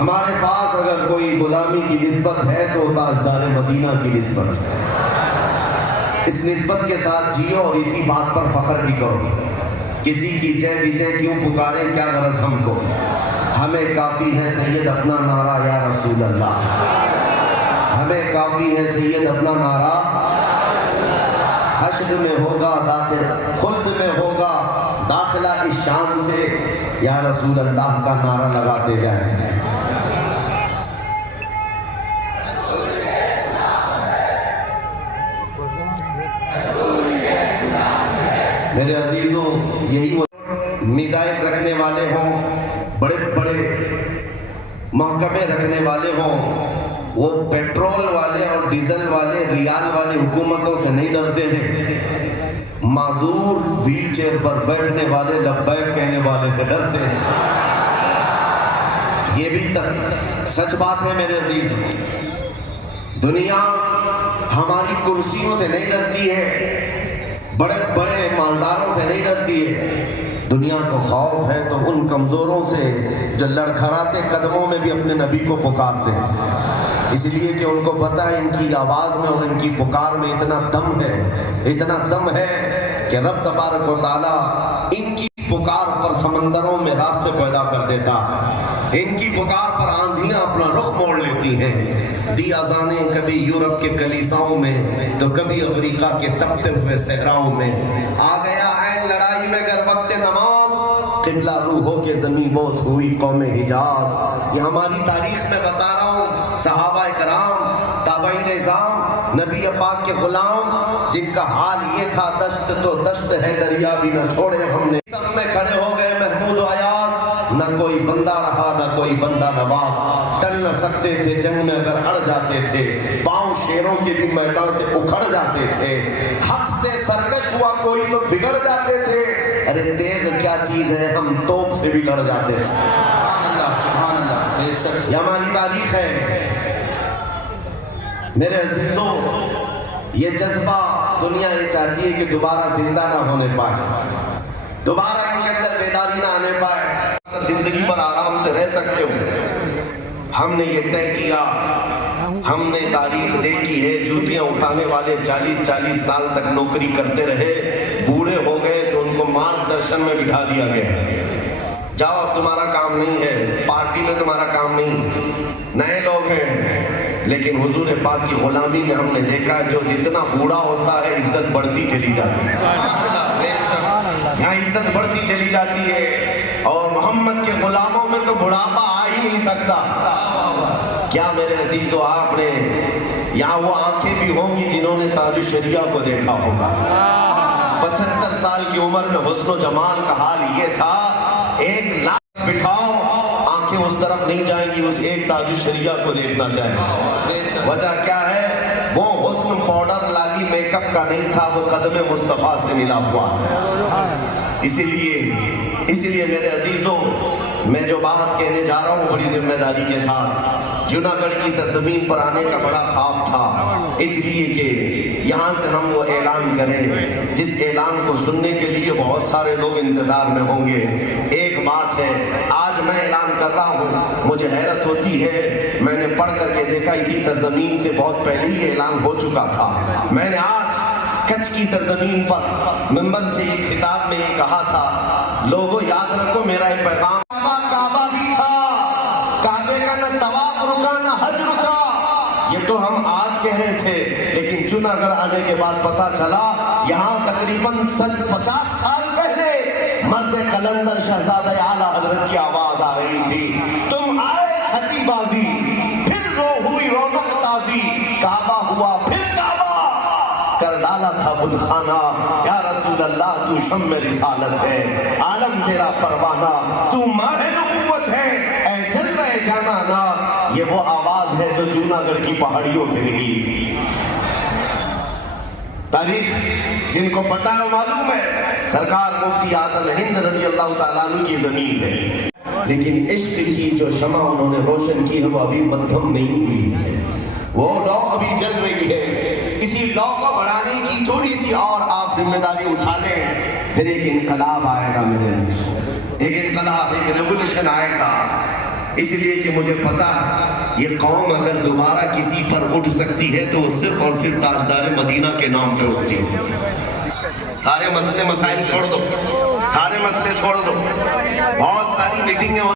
ہمارے پاس اگر کوئی غلامی کی نسبت ہے تو تاجدار مدینہ کی نسبت ہے۔ اس نسبت کے ساتھ جیو اور اسی بات پر فخر بھی کرو۔ کسی کی جے وجے کیوں پکارے، کیا غرض ہم کو، ہمیں کافی ہے سید اپنا نعرہ یا رسول اللہ، ہمیں کافی ہے سید اپنا نعرہ۔ حشر میں ہوگا داخل، خلد میں ہوگا داخلہ اس شان سے، یا رسول اللہ کا نعرہ لگاتے جائیں گے۔ میرے عزیزوں، یہی وہ میزائل رکھنے والے ہوں، بڑے بڑے محکمے رکھنے والے ہوں، وہ پیٹرول والے اور ڈیزل والے، ریال والے حکومتوں سے نہیں ڈرتے ہیں، معذور ویل چیئر پر بیٹھنے والے لبیک کہنے والے سے ڈرتے ہیں۔ یہ بھی سچ بات ہے میرے عزیز۔ دنیا ہماری کرسیوں سے نہیں ڈرتی ہے، بڑے بڑے مالداروں سے نہیں ڈرتی ہے، دنیا کو خوف ہے تو ان کمزوروں سے جو لڑکھڑاتے قدموں میں بھی اپنے نبی کو پکارتے ہیں، اس لیے کہ ان کو پتہ ہے ان کی آواز میں اور ان کی پکار میں اتنا دم ہے، اتنا دم ہے کہ رب تبارک و تعالیٰ ان کی پکار پر سمندروں میں راستے پیدا کر دیتا، ان کی پکار پر آندھیاں اپنا رخ موڑ لیتی ہیں۔ دی اذانیں کبھی یورپ کے کلیساؤں میں تو کبھی افریقہ کے تپتے ہوئے صحراؤں میں، آ گیا عین لڑائی میں گر وقت نماز، قبلہ روحوں کے زمین بوس ہوئی قوم حجاز۔ یہ ہماری تاریخ میں بتا رہا ہوں، صحابہ کرام، تابعین اعظام، نبی پاک کے غلام، جن کا حال یہ تھا دشت تو دشت ہے دریا بھی نہ چھوڑے ہم نے، سب میں کھڑے ہو گئے محمود و ایاز، نہ کوئی بندہ رہا نہ کوئی بندہ نواز، ٹل نہ سکتے تھے جنگ میں اگر اڑ جاتے تھے، پاؤں شیروں کے بھی میدان سے اکھڑ جاتے تھے، حق سے سرکش ہوا کوئی تو بگڑ جاتے تھے، ارے تیغ کیا چیز ہے ہم توپ سے بھی لڑ جاتے تھے۔ سبحان اللہ، بے شک یہ ہماری تاریخ ہے میرے عزیزوں۔ یہ جذبہ دنیا یہ چاہتی ہے کہ دوبارہ زندہ نہ ہونے پائے، دوبارہ ان کے اندر بیداری نہ آنے پائے، زندگی پر آرام سے رہ سکتے ہو۔ ہم نے یہ طے کیا، ہم نے تاریخ دیکھی ہے، جوتیاں اٹھانے والے 40 سال تک نوکری کرتے رہے، بوڑھے ہو گئے تو ان کو مارگ درشن میں بٹھا دیا گیا، جاؤ اب تمہارا کام نہیں ہے، پارٹی میں تمہارا کام نہیں، نئے لوگ ہیں۔ لیکن حضور پاک کی غلامی میں ہم نے دیکھا جو جتنا بوڑھا ہوتا ہے عزت بڑھتی چلی جاتی ہے، یہاں عزت بڑھتی چلی جاتی ہے، اور محمد کے غلاموں میں تو بڑھاپا آ ہی نہیں سکتا۔ کیا میرے عزیزو آپ نے یہاں وہ آنکھیں بھی ہوں گی جنہوں نے تاج الشریعہ کو دیکھا ہوگا، 75 سال کی عمر میں حسن و جمال کا حال یہ تھا، 1 لاکھ بٹھاؤ آنکھیں اس طرف نہیں جائیں گی، اس ایک تاج الشریعہ کو دیکھنا چاہیں گے۔ وجہ کیا ہے؟ وہ حسن پاؤڈر لالی میک اپ کا نہیں تھا، وہ قدم مصطفیٰ سے ملا ہوا۔ اسی لیے میرے عزیزوں، میں جو بات کہنے جا رہا ہوں بڑی ذمہ داری کے ساتھ، جوناگڑھ کی سرزمین پر آنے کا بڑا خواب تھا، اس لیے کہ یہاں سے ہم وہ اعلان کریں جس اعلان کو سننے کے لیے بہت سارے لوگ انتظار میں ہوں گے۔ ایک بات ہے، آج میں اعلان کر رہا ہوں، مجھے حیرت ہوتی ہے، میں نے پڑھ کر کے دیکھا اسی سرزمین سے بہت پہلے ہی اعلان ہو چکا تھا۔ میں نے آج کچھ کی سرزمین پر منبر سے ایک خطاب میں یہ کہا تھا، لوگوں یاد رکھو میرا یہ پیغام، کعبہ بھی تھا، کعبے کا نہ طواف رکا نہ حج رکا، یہ تو ہم آج کہہ رہے تھے، لیکن جوناگڑھ آنے کے بعد پتا چلا یہاں تقریباً 50 سال پہلے مرد قلندر شہزادہ اعلیٰ حضرت کی آواز آ رہی تھی، تم آئے چھٹی بازی، پھر ہوئی رونق تازی، کعبہ ہوا پھر کعبہ، کر ڈالا تھا بت خانہ، یا رسول اللہ تو شمع رسالت ہے، عالم تیرا پروانہ، تو ماہ نبوت ہے، اے جلوہ جانانا، یہ وہ آواز ہے جو جوناگڑھ کی پہاڑیوں سے نکلی تھی۔ تاریخ جن کو پتہ ہے معلوم ہے، سرکار مفتی اعظم ہند رضی اللہ تعالیٰ عنہ کی زمین ہے، لیکن عشق کی جو شمع انہوں نے روشن کی ہے وہ ابھی مدھم نہیں ہوئی ہے، وہ لو ابھی جل رہی ہے۔ اسی لو کو بڑھانے کی تھوڑی سی اور آپ ذمہ داری اٹھا لیں، پھر ایک انقلاب آئے گا میرے عزیز، ایک انقلاب، ایک ریولیوشن آئے گا۔ اس لیے کہ مجھے پتا ہے یہ قوم اگر دوبارہ کسی پر اٹھ سکتی ہے تو وہ صرف اور صرف تاجدار مدینہ کے نام پہ اٹھتی ہے۔ سارے مسئلے مسائل چھوڑ دو، سارے مسئلے چھوڑ دو، بہت ساری میٹنگیں